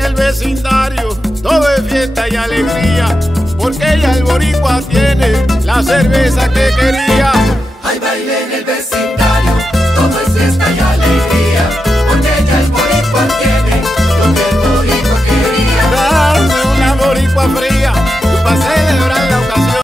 en el vecindario todo es fiesta y alegría, porque ya el boricua tiene la cerveza que quería. Hay baile en el vecindario, todo es fiesta y alegría, porque ya el boricua tiene lo que el boricua quería. Dame una boricua fría para celebrar la ocasión.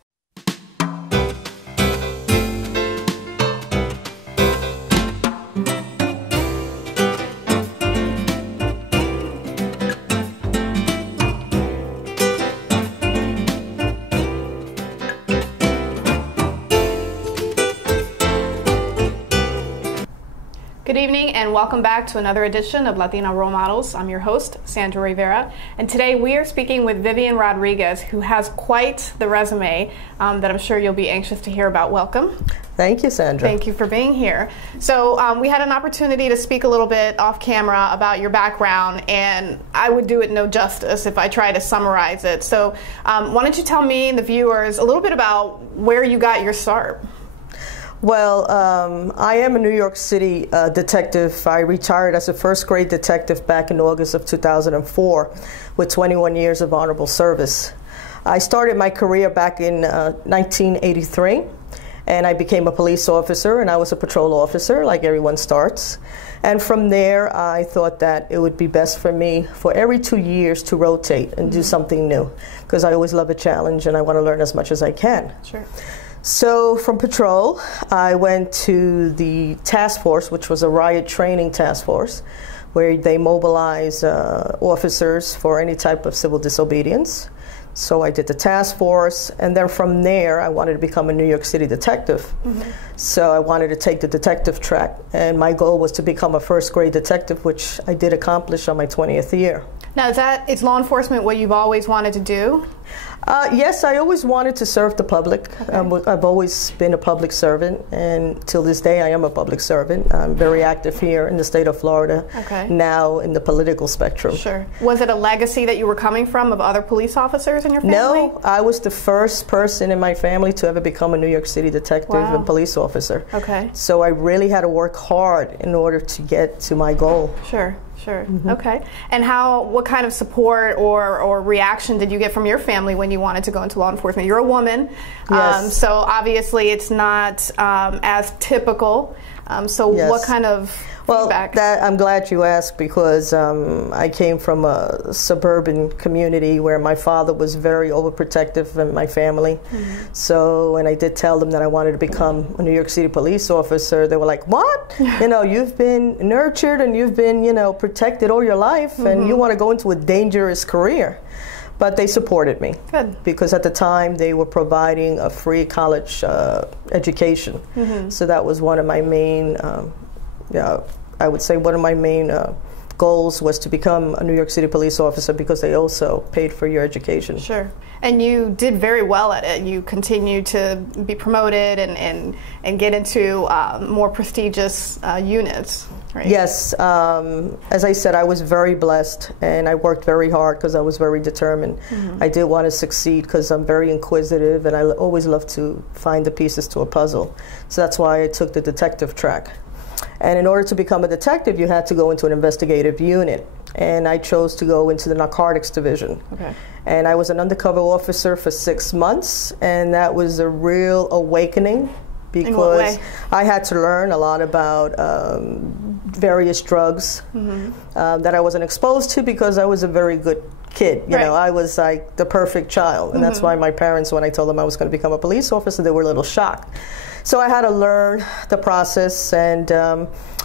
Good evening and welcome back to another edition of Latina Role Models. I'm your host, Sandra Rivera, and today we are speaking with Vivian Rodriguez, who has quite the resume that I'm sure you'll be anxious to hear about. Welcome. Thank you, Sandra. Thank you for being here. So we had an opportunity to speak a little bit off camera about your background, and I would do it no justice if I try to summarize it. So why don't you tell me and the viewers a little bit about where you got your start? Well, I am a New York City detective. I retired as a first grade detective back in August of 2004 with 21 years of honorable service. I started my career back in 1983, and I became a police officer, and I was a patrol officer like everyone starts. And from there, I thought that it would be best for me for every 2 years to rotate and do something new, because I always love a challenge and I want to learn as much as I can. Sure. So from patrol, I went to the task force, which was a riot training task force, where they mobilize officers for any type of civil disobedience. So I did the task force, and then from there, I wanted to become a New York City detective. Mm-hmm. So I wanted to take the detective track, and my goal was to become a first grade detective, which I did accomplish on my 20th year. Now, is law enforcement what you've always wanted to do? Yes, I always wanted to serve the public. Okay. I've always been a public servant, and till this day I am a public servant. I'm very active here in the state of Florida, okay, now in the political spectrum. Sure. Was it a legacy that you were coming from of other police officers in your family? No, I was the first person in my family to ever become a New York City detective and police officer. Okay. So I really had to work hard in order to get to my goal. Sure. Sure. Mm-hmm. Okay. And what kind of support or reaction did you get from your family when you wanted to go into law enforcement? You're a woman, yes. So obviously it's not as typical. So yes. What kind of feedback? Well, I'm glad you asked, because I came from a suburban community where my father was very overprotective of my family. Mm-hmm. So when I did tell them that I wanted to become a New York City police officer, they were like, what? You know, you've been nurtured and you've been, you know, protected all your life, mm-hmm, and you want to go into a dangerous career. But they supported me. Good. Because at the time they were providing a free college education. Mm-hmm. So that was one of my main, I would say one of my main goals was to become a New York City police officer, because they also paid for your education. Sure. And you did very well at it. You continued to be promoted and get into more prestigious units, right? Yes. As I said, I was very blessed, and I worked very hard because I was very determined. Mm-hmm. I did want to succeed because I'm very inquisitive, and I always love to find the pieces to a puzzle. So that's why I took the detective track. And in order to become a detective, you had to go into an investigative unit. And I chose to go into the narcotics division. Okay. And I was an undercover officer for 6 months, and that was a real awakening, because I had to learn a lot about various drugs, mm-hmm, that I wasn't exposed to because I was a very good kid. You know, I was like the perfect child. And mm-hmm, that's why my parents, when I told them I was going to become a police officer, they were a little shocked. So I had to learn the process, and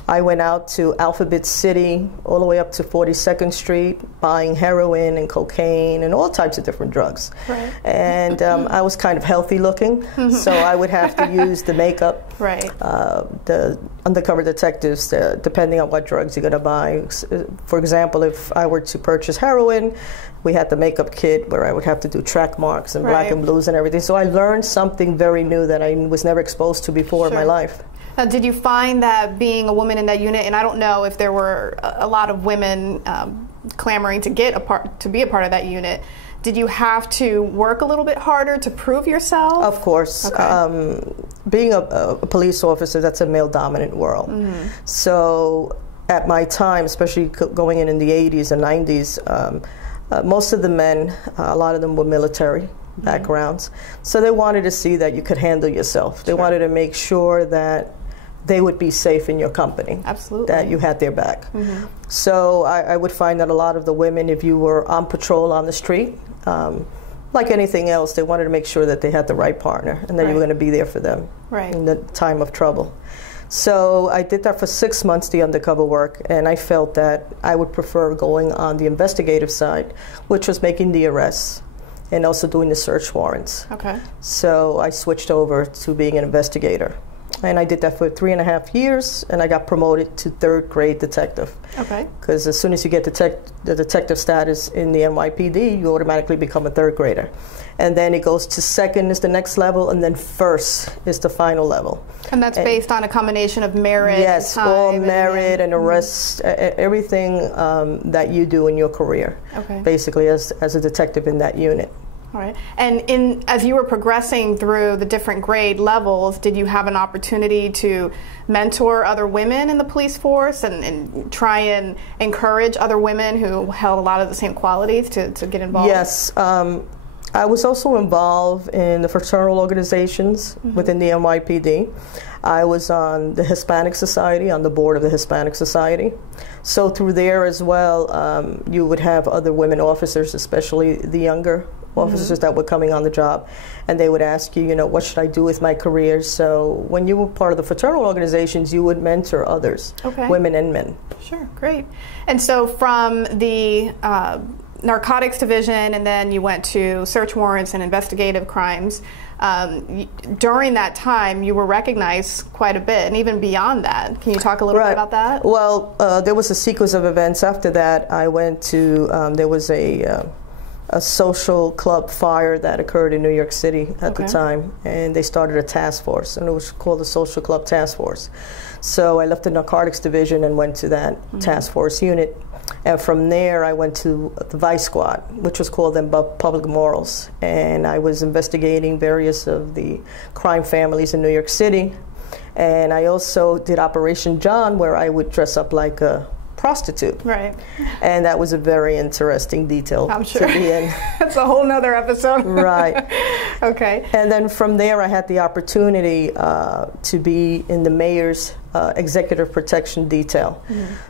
I went out to Alphabet City, all the way up to 42nd Street, buying heroin and cocaine and all types of different drugs. Right. And I was kind of healthy looking, so I would have to use the makeup. Right. The undercover detectives, depending on what drugs you're going to buy. For example, if I were to purchase heroin, we had the makeup kit where I would have to do track marks and black and blues and everything. So I learned something very new that I was never exposed to before in my life. Now, did you find that being a woman in that unit, and I don't know if there were a lot of women clamoring to be a part of that unit, did you have to work a little bit harder to prove yourself? Of course. Okay. Being a police officer, that's a male-dominant world. Mm-hmm. So at my time, especially going in the 80s and 90s, most of the men, a lot of them were military backgrounds. So they wanted to see that you could handle yourself. They wanted to make sure that they would be safe in your company. Absolutely. That you had their back. So I would find that a lot of the women, if you were on patrol on the street, like anything else, they wanted to make sure that they had the right partner and that you were going to be there for them in the time of trouble. So I did that for 6 months, the undercover work, and I felt that I would prefer going on the investigative side, which was making the arrests and also doing the search warrants. Okay. So I switched over to being an investigator. And I did that for 3.5 years, and I got promoted to 3rd grade detective. Okay. Because as soon as you get the detective status in the NYPD, you automatically become a 3rd grader. And then it goes to 2nd is the next level, and then 1st is the final level. And that's based on a combination of merit, yes, time, all merit and arrests, everything that you do in your career, basically as a detective in that unit. All right. And as you were progressing through the different grade levels, did you have an opportunity to mentor other women in the police force and try and encourage other women who held a lot of the same qualities to get involved? Yes. I was also involved in the fraternal organizations within the NYPD. I was on the Hispanic Society, on the board of the Hispanic Society. So through there as well, you would have other women officers, especially the younger officers that were coming on the job, and they would ask you, what should I do with my career? So when you were part of the fraternal organizations, you would mentor others, women and men. Sure, great. And so from the narcotics division, and then you went to search warrants and investigative crimes. During that time, you were recognized quite a bit, and even beyond that. Can you talk a little bit about that? Well, there was a sequence of events after that. I went to, there was a social club fire that occurred in New York City at the time, and they started a task force, and it was called the Social Club Task Force. So I left the narcotics division and went to that task force unit. And from there, I went to the Vice Squad, which was called then Public Morals. And I was investigating various of the crime families in New York City. And I also did Operation John, where I would dress up like a prostitute. Right. And that was a very interesting detail to be in. That's a whole nother episode. Right. Okay. And then from there, I had the opportunity to be in the mayor's executive protection detail.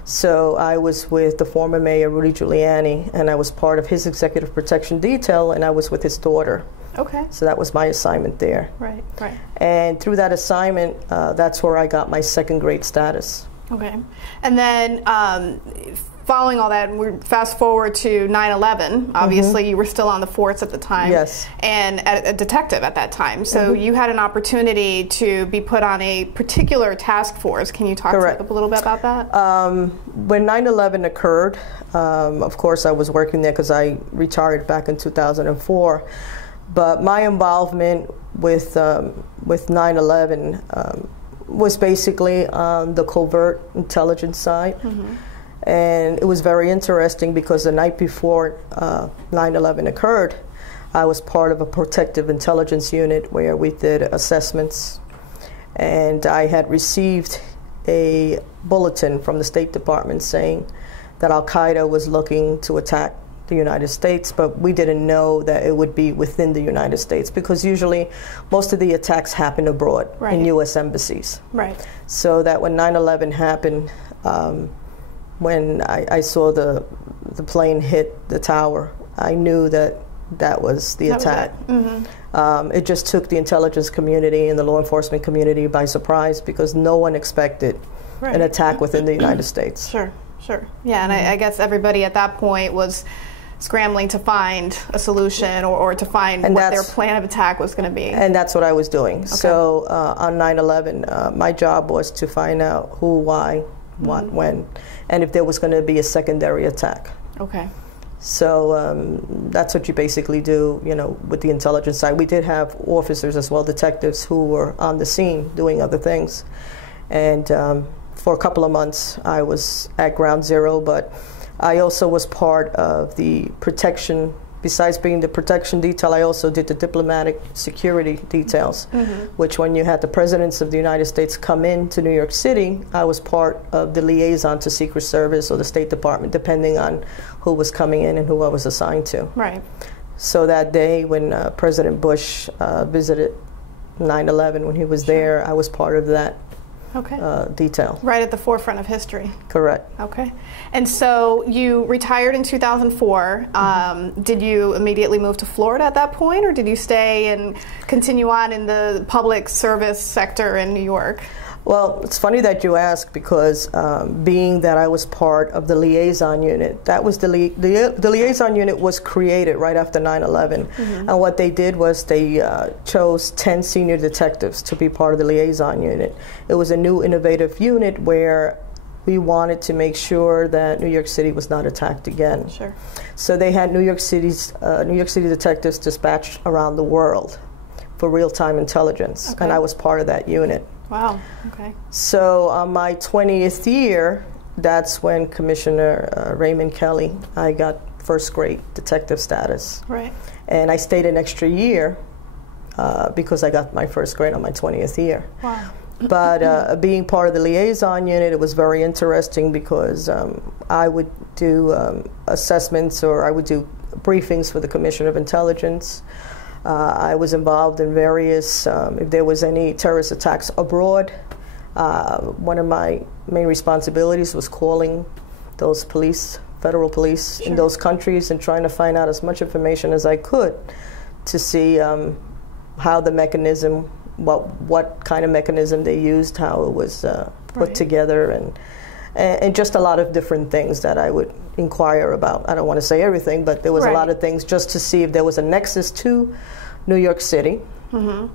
So I was with the former mayor, Rudy Giuliani, and I was part of his executive protection detail, and I was with his daughter. Okay. So that was my assignment there. Right, right. And through that assignment, that's where I got my 2nd grade status. Okay. And then following all that, we fast forward to 9/11. Obviously, you were still on the force at the time. Yes. And a detective at that time. So you had an opportunity to be put on a particular task force. Can you talk a little bit about that? When 9/11 occurred, of course, I was working there because I retired back in 2004. But my involvement with 9/11 was basically on the covert intelligence side. And it was very interesting because the night before 9/11 occurred, I was part of a protective intelligence unit where we did assessments. And I had received a bulletin from the State Department saying that Al-Qaeda was looking to attack the United States, but we didn't know that it would be within the United States because usually most of the attacks happen abroad in U.S. embassies. Right. So that when 9/11 happened, when I saw the plane hit the tower, I knew that that was the attack. It just took the intelligence community and the law enforcement community by surprise because no one expected an attack within the United States. Sure, sure. Yeah, and I guess everybody at that point was scrambling to find a solution or to find what their plan of attack was going to be. And that's what I was doing. Okay. So on 9/11, my job was to find out who, why, what, when, and if there was going to be a secondary attack. Okay. So that's what you basically do, with the intelligence side. We did have officers as well, detectives, who were on the scene doing other things. And for a couple of months, I was at ground zero, but I also was part of the protection besides being the protection detail, I also did the diplomatic security details, which when you had the presidents of the United States come into New York City, I was part of the liaison to Secret Service or the State Department, depending on who was coming in and who I was assigned to. Right. So that day when President Bush visited 9/11, when he was there, I was part of that detail. Right at the forefront of history. Correct. Okay. And so you retired in 2004. Did you immediately move to Florida at that point, or did you stay and continue on in the public service sector in New York? Well, it's funny that you ask, because being that I was part of the liaison unit, that was the liaison unit was created right after 9/11, and what they did was they chose 10 senior detectives to be part of the liaison unit. It was a new innovative unit where we wanted to make sure that New York City was not attacked again. Sure. So they had New York City detectives dispatched around the world for real-time intelligence, and I was part of that unit. Wow. Okay. So on my 20th year, that's when Commissioner Raymond Kelly, I got first grade detective status. Right. And I stayed an extra year because I got my first grade on my 20th year. Wow. But being part of the liaison unit, it was very interesting because I would do assessments, or I would do briefings for the Commissioner of Intelligence. I was involved in various, if there was any terrorist attacks abroad, one of my main responsibilities was calling those police, federal police in those countries, and trying to find out as much information as I could to see how the mechanism, what kind of mechanism they used, how it was put together, and just a lot of different things that I would inquire about. I don't want to say everything, but there was a lot of things just to see if there was a nexus to New York City,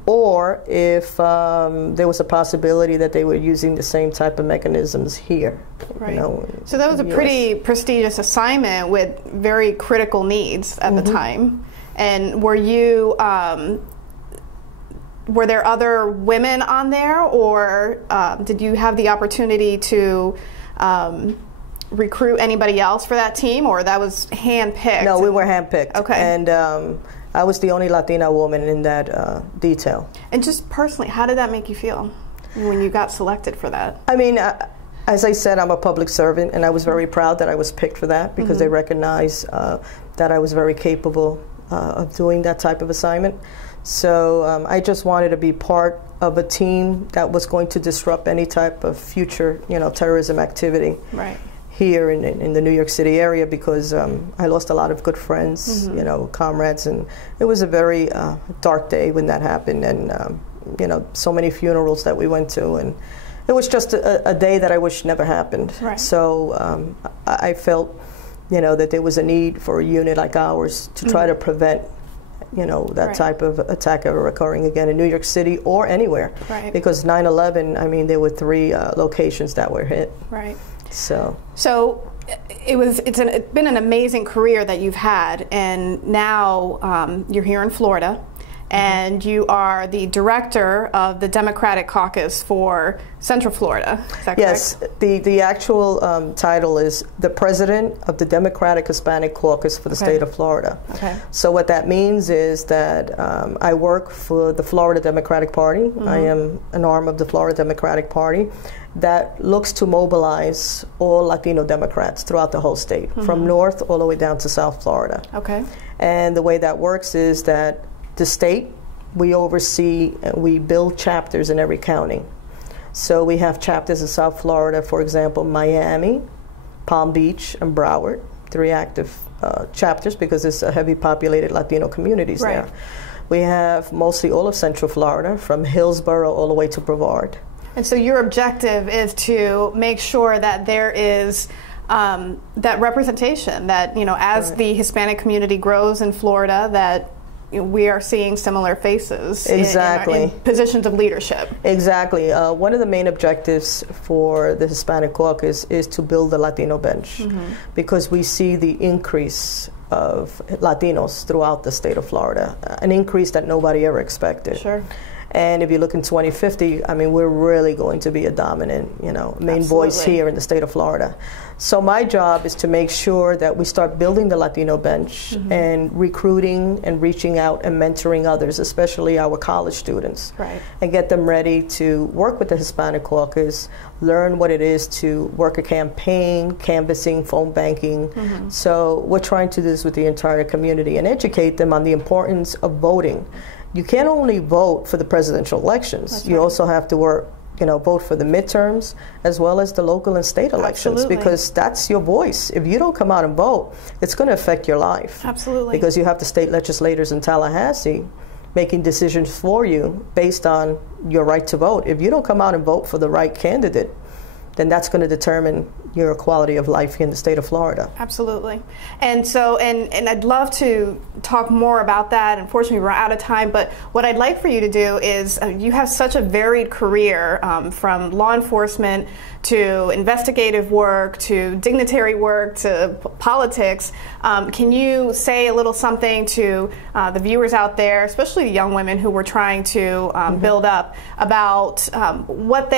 or if there was a possibility that they were using the same type of mechanisms here. Right. You know, so that was a pretty prestigious assignment with very critical needs at the time. And were you, were there other women on there, or did you have the opportunity to recruit anybody else for that team, or that was handpicked? No, we were handpicked. Okay. And I was the only Latina woman in that detail. And just personally, how did that make you feel when you got selected for that? I mean, as I said, I'm a public servant, and I was very proud that I was picked for that, because they recognized that I was very capable of doing that type of assignment. So I just wanted to be part of a team that was going to disrupt any type of future, terrorism activity here in the New York City area, because I lost a lot of good friends, comrades, and it was a very dark day when that happened, and so many funerals that we went to, and it was just a day that I wish never happened. Right. So I felt, that there was a need for a unit like ours to try to prevent that type of attack ever occurring again in New York City or anywhere. Right. Because 9/11, I mean, there were 3 locations that were hit. Right. So it's been an amazing career that you've had, and now you're here in Florida, and you are the director of the Democratic Caucus for Central Florida. Is that correct? Yes, the actual title is the President of the Democratic Hispanic Caucus for the state of Florida. Okay. So what that means is that I work for the Florida Democratic Party. I am an arm of the Florida Democratic Party that looks to mobilize all Latino Democrats throughout the whole state, from north all the way down to South Florida. Okay. And the way that works is that the state, we oversee and we build chapters in every county. So we have chapters in South Florida, for example, Miami, Palm Beach, and Broward, 3 active chapters, because it's a heavy populated Latino communities there. We have mostly all of Central Florida, from Hillsborough all the way to Brevard. And so your objective is to make sure that there is that representation, that, as the Hispanic community grows in Florida, that we are seeing similar faces in positions of leadership. Exactly. One of the main objectives for the Hispanic Caucus is to build a Latino bench, because we see the increase of Latinos throughout the state of Florida, an increase that nobody ever expected. Sure. And if you look in 2050, I mean, we're really going to be a dominant, main voice here in the state of Florida. So my job is to make sure that we start building the Latino bench and recruiting and reaching out and mentoring others, especially our college students, and get them ready to work with the Hispanic caucus, learn what it is to work a campaign, canvassing, phone banking. So we're trying to do this with the entire community and educate them on the importance of voting. You can't only vote for the presidential elections. You also have to work, vote for the midterms as well as the local and state elections, because that's your voice. If you don't come out and vote, it's going to affect your life. Absolutely. Because you have the state legislators in Tallahassee making decisions for you based on your right to vote. If you don't come out and vote for the right candidate, then that's going to determine your quality of life here in the state of Florida. Absolutely. And so, and I'd love to talk more about that. Unfortunately, we're out of time, but what I'd like for you to do is, you have such a varied career, from law enforcement to investigative work to dignitary work to politics. Can you say a little something to the viewers out there, especially the young women who we're trying to build up, about what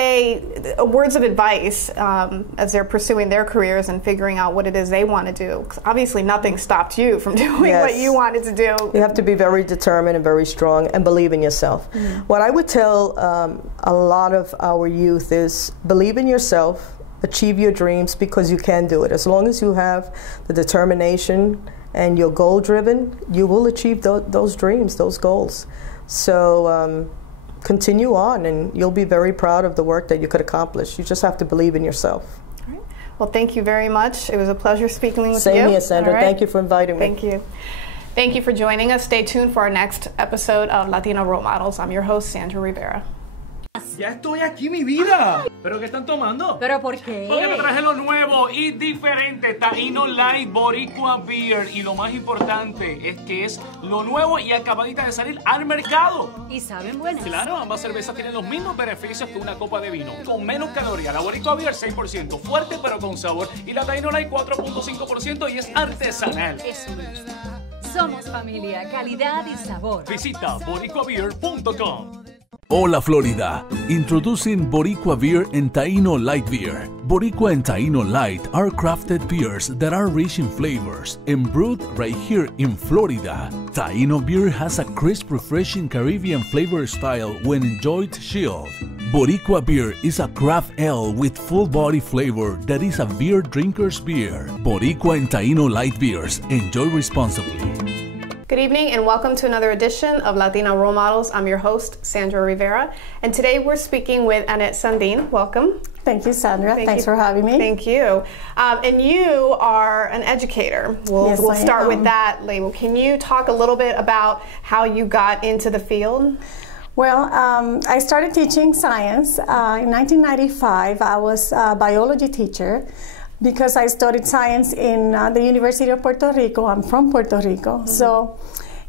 words of advice as they're pursuing their careers and figuring out what it is they want to do? 'Cause obviously nothing stopped you from doing what you wanted to do. You have to be very determined and very strong and believe in yourself. What I would tell a lot of our youth is believe in yourself, achieve your dreams, because you can do it. As long as you have the determination and you're goal driven, you will achieve those dreams, those goals. So continue on, and you'll be very proud of the work that you could accomplish. You just have to believe in yourself. All right. Well, thank you very much. It was a pleasure speaking with you. Same here, Sandra. Right. Thank you for inviting me. Thank you. Thank you for joining us. Stay tuned for our next episode of Latino Role Models. I'm your host, Sandra Rivera. Ya estoy aquí, mi vida. ¿Pero qué están tomando? ¿Pero por qué? Porque te traje lo nuevo y diferente, Taíno Light Boricua Beer. Y lo más importante es que es lo nuevo y acabadita de salir al mercado. ¿Y saben buenas? Claro, ambas cervezas tienen los mismos beneficios que una copa de vino, con menos calorías. La Boricua Beer 6%, fuerte pero con sabor. Y la Taíno Light 4.5% y es artesanal. Eso es. Somos familia, calidad y sabor. Visita boricuabeer.com. Hola Florida, introducing Boricua Beer and Taíno Light Beer. Boricua and Taíno Light are crafted beers that are rich in flavors and brewed right here in Florida. Taíno beer has a crisp, refreshing Caribbean flavor style when enjoyed chilled. Boricua beer is a craft ale with full body flavor that is a beer drinker's beer. Boricua and Taíno Light Beers. Enjoy responsibly. Good evening and welcome to another edition of Latina Role Models. I'm your host, Sandra Rivera, and today we're speaking with Annette Sandin. Welcome. Thank you, Sandra. Thanks for having me. Thank you. And you are an educator. We'll start with that label. Can you talk a little bit about how you got into the field? Well, I started teaching science in 1995. I was a biology teacher, because I studied science in the University of Puerto Rico. I'm from Puerto Rico. So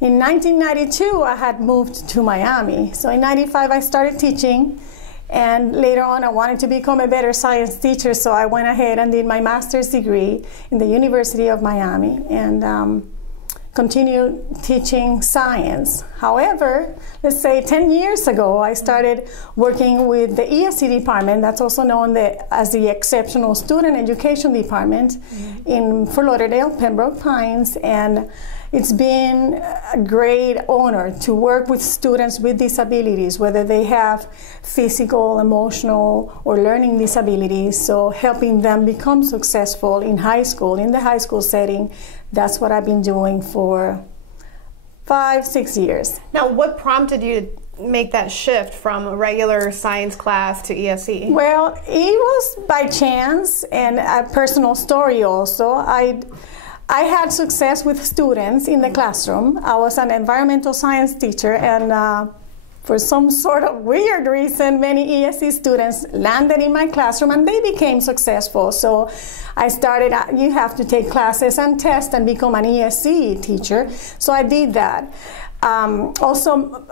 in 1992, I had moved to Miami. So in 95, I started teaching. And later on, I wanted to become a better science teacher. So I went ahead and did my master's degree in the University of Miami and continued teaching science. However, let's say 10 years ago, I started working with the ESC department, that's also known as the Exceptional Student Education Department in Fort Lauderdale, Pembroke Pines, and it's been a great honor to work with students with disabilities, whether they have physical, emotional, or learning disabilities, so helping them become successful in high school, in the high school setting. That's what I've been doing for 5-6 years. Now, what prompted you to make that shift from a regular science class to ESE? Well, it was by chance and a personal story also. I had success with students in the classroom. I was an environmental science teacher, and for some sort of weird reason, many ESE students landed in my classroom and they became successful. So I started, you have to take classes and test and become an ESE teacher. So I did that. Also,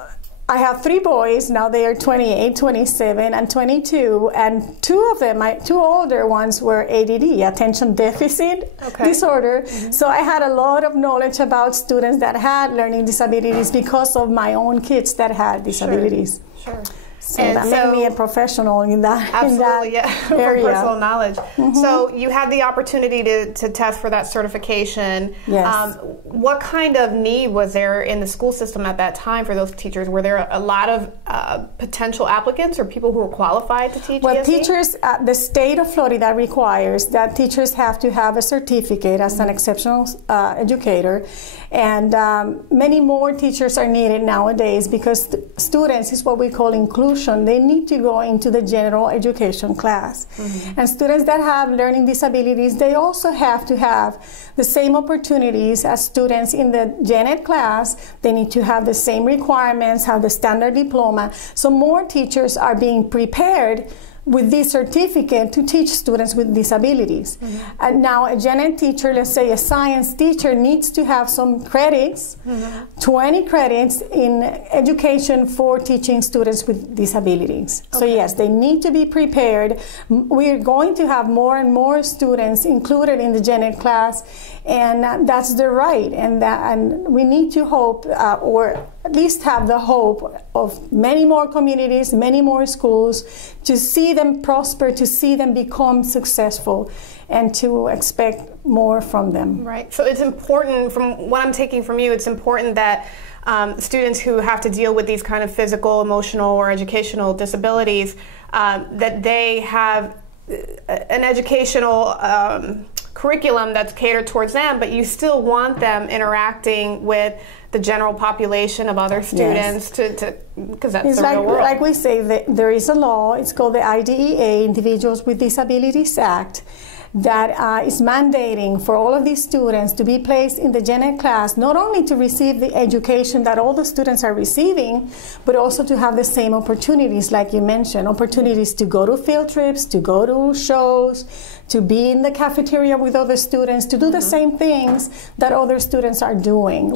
I have 3 boys, now they are 28, 27, and 22, and 2 of them, my 2 older ones were ADD, attention deficit disorder. So I had a lot of knowledge about students that had learning disabilities because of my own kids that had disabilities. Sure. So that made me a professional in that, absolutely, area. From personal knowledge. So you had the opportunity to test for that certification. Yes. What kind of need was there in the school system at that time for those teachers? Were there a lot of potential applicants or people who were qualified to teach? Well, teachers, the state of Florida requires that teachers have to have a certificate as an exceptional educator, and many more teachers are needed nowadays because students is what we call inclusion. They need to go into the general education class. And students that have learning disabilities, they also have to have the same opportunities as students in the gen ed class. They need to have the same requirements, have the standard diploma. So more teachers are being prepared with this certificate to teach students with disabilities. And now a gen ed teacher, let's say a science teacher, needs to have some credits, 20 credits in education for teaching students with disabilities. So yes, they need to be prepared. We're going to have more and more students included in the gen ed class, and that's the right, and we need to hope, or at least have the hope of many more communities, many more schools, to see them prosper, to see them become successful, and to expect more from them. Right. So it's important, from what I'm taking from you, it's important that students who have to deal with these kind of physical, emotional, or educational disabilities, that they have an educational curriculum that's catered towards them, but you still want them interacting with the general population of other students, because that's the real world. Like we say, there is a law, it's called the IDEA, Individuals with Disabilities Act, that is mandating for all of these students to be placed in the gen ed class, not only to receive the education that all the students are receiving, but also to have the same opportunities, like you mentioned, opportunities to go to field trips, to go to shows, to be in the cafeteria with other students, to do the same things that other students are doing,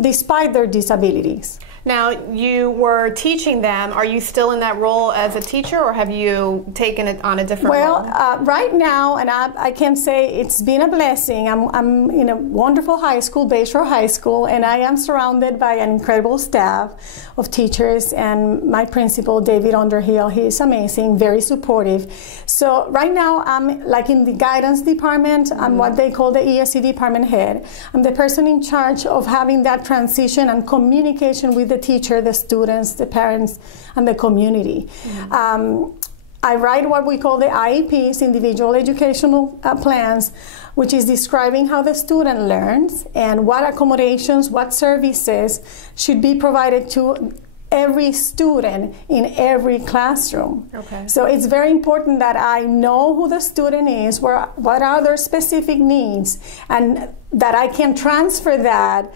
despite their disabilities. Now, you were teaching them. Are you still in that role as a teacher, or have you taken it on a different role? Well, right now, and I can say it's been a blessing. I'm in a wonderful high school, Bayshore High School, and I am surrounded by an incredible staff of teachers, and my principal, David Underhill, he is amazing, very supportive. So right now, I'm like in the guidance department. I'm what they call the ESC department head. I'm the person in charge of having that transition and communication with the teacher, the students, the parents, and the community. I write what we call the IEPs, individual educational plans, which is describing how the student learns and what accommodations, what services should be provided to every student in every classroom. So it's very important that I know who the student is, what are their specific needs, and that I can transfer that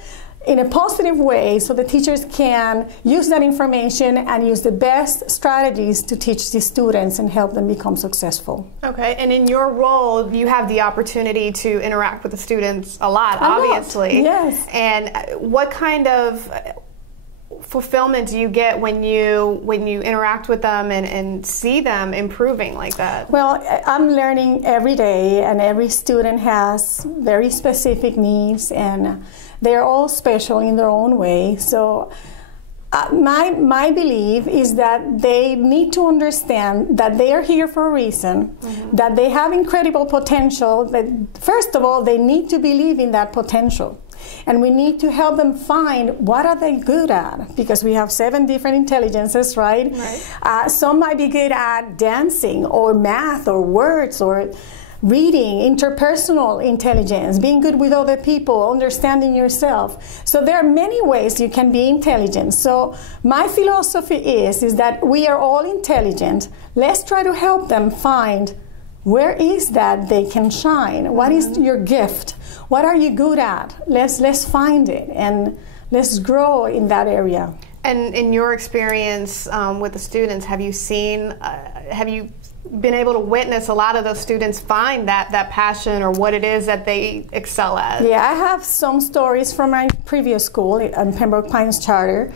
in a positive way so the teachers can use that information and use the best strategies to teach the students and help them become successful. Okay, and in your role, you have the opportunity to interact with the students a lot, obviously. Yes. And what kind of fulfillment do you get when you interact with them and see them improving like that? Well, I'm learning every day, and every student has very specific needs, and they're all special in their own way. So my belief is that they need to understand that they are here for a reason, that they have incredible potential, that first of all, they need to believe in that potential. And we need to help them find what are they good at, because we have 7 different intelligences, right? Some might be good at dancing or math or words or reading, interpersonal intelligence, being good with other people, understanding yourself. So there are many ways you can be intelligent. So my philosophy is that we are all intelligent. Let's try to help them find where is that they can shine. What is your gift? What are you good at? Let's find it and let's grow in that area. And in your experience with the students, have you seen, have you been able to witness a lot of those students find that passion or what it is that they excel at? Yeah, I have some stories from my previous school, Pembroke Pines Charter.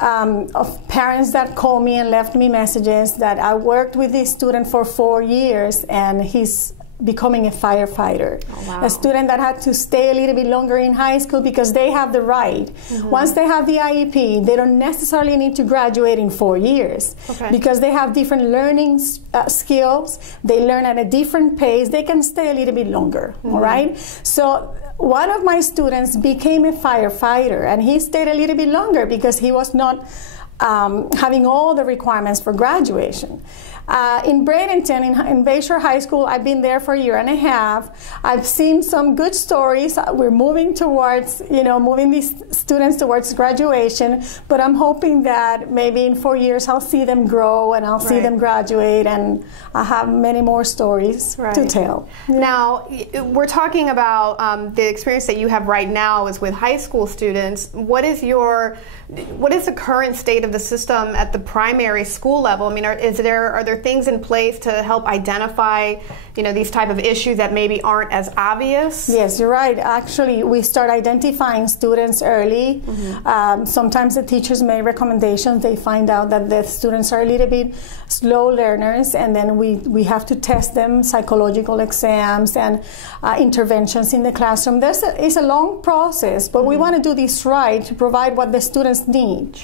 of parents that called me and left me messages that I worked with this student for 4 years and he's becoming a firefighter. Oh, wow. A student that had to stay a little bit longer in high school because they have the right. Once they have the IEP, they don't necessarily need to graduate in 4 years because they have different learning skills. They learn at a different pace. They can stay a little bit longer, all right? So one of my students became a firefighter and he stayed a little bit longer because he was not having all the requirements for graduation. In Bradenton, in Bayshore High School, I've been there for a year and a half. I've seen some good stories. We're moving towards, moving these students towards graduation, but I'm hoping that maybe in 4 years I'll see them grow and I'll see them graduate, and I'll have many more stories to tell. Now, we're talking about the experience that you have right now is with high school students. What is the current state of the system at the primary school level? I mean, are there things in place to help identify, these type of issues that maybe aren't as obvious? Yes, you're right. Actually, we start identifying students early. Sometimes the teachers make recommendations. They find out that the students are a little bit slow learners, and then we have to test them, psychological exams and interventions in the classroom. It's a long process, but we want to do this right to provide what the students need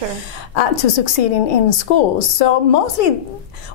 to succeed in schools. So mostly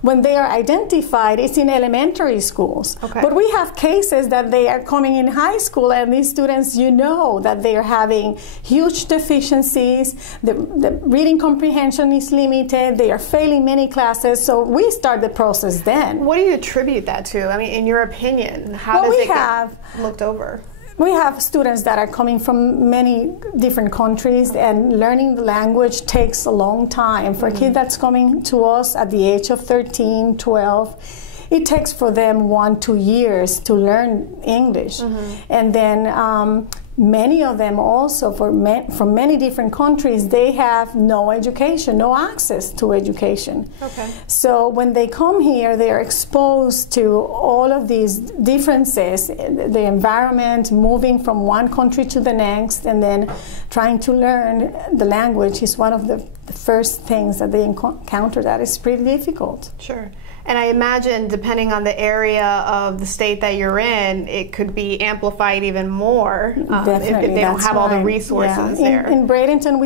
when they are identified, it's in elementary schools. But we have cases that they are coming in high school and these students, that they are having huge deficiencies. The reading comprehension is limited. They are failing many classes. So we start the process then. What do you attribute that to? I mean, in your opinion, how does it get looked over? We have students that are coming from many different countries, and learning the language takes a long time. For a kid that's coming to us at the age of 13, 12, it takes for them 1-2 years to learn English. And then many of them also, from many different countries, they have no education, no access to education. So when they come here, they are exposed to all of these differences, the environment, moving from one country to the next, and then trying to learn the language is one of the first things that they encounter that is pretty difficult. Sure. And I imagine, depending on the area of the state that you're in, it could be amplified even more if they don't have all the resources there. In Bradenton,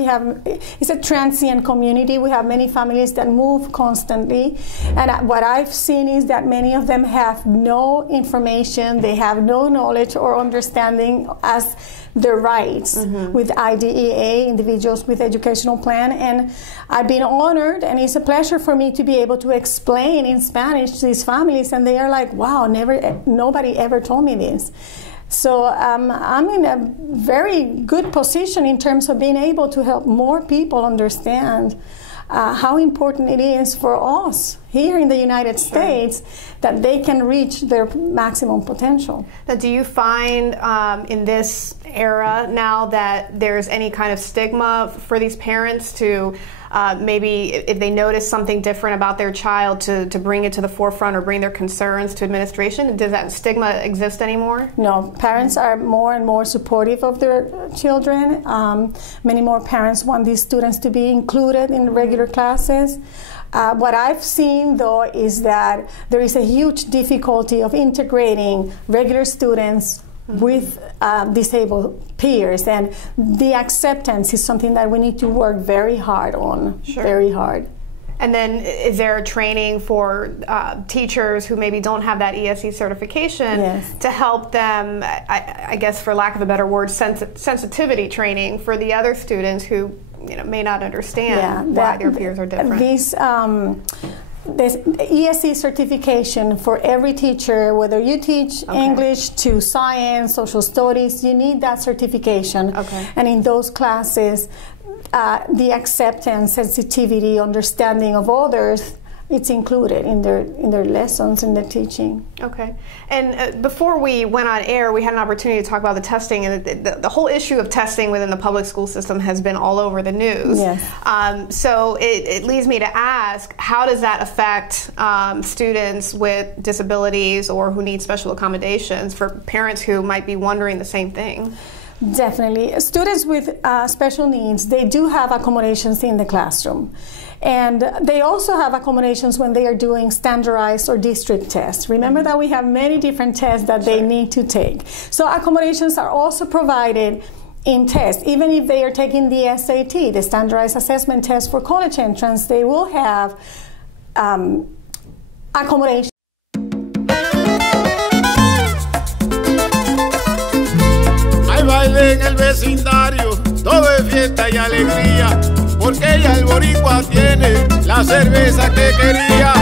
it's a transient community. We have many families that move constantly. And what I've seen is that many of them have no information, they have no knowledge or understanding as their rights with IDEA, Individuals with Educational Plan. And I've been honored, and it's a pleasure for me to be able to explain in Spanish to these families, and they are like, wow, nobody ever told me this. So I'm in a very good position in terms of being able to help more people understand how important it is for us here in the United States that they can reach their maximum potential. Now, do you find in this era now that there's any kind of stigma for these parents to maybe, if they notice something different about their child, to bring it to the forefront or bring their concerns to administration? Does that stigma exist anymore? No, parents are more and more supportive of their children. Many more parents want these students to be included in regular classes. What I've seen, though, is that there is a huge difficulty of integrating regular students with disabled peers, and the acceptance is something that we need to work very hard on, very hard. And then is there training for teachers who maybe don't have that ESE certification to help them, I guess for lack of a better word, sensitivity training for the other students who may not understand why their peers are different? This ESE certification for every teacher, whether you teach English to science, social studies, you need that certification. And in those classes, the acceptance, sensitivity, understanding of others, it's included in their lessons, in their teaching. And before we went on air, we had an opportunity to talk about the testing, and the whole issue of testing within the public school system has been all over the news. So it leads me to ask, how does that affect students with disabilities or who need special accommodations, for parents who might be wondering the same thing? Definitely. Students with special needs, they do have accommodations in the classroom. And they also have accommodations when they are doing standardized or district tests. Remember that we have many different tests that they need to take. So accommodations are also provided in tests. Even if they are taking the SAT, the standardized assessment test for college entrance, they will have accommodations. Hay baile en el vecindario, todo es fiesta y alegría, porque ya el boricua tiene la cerveza que quería.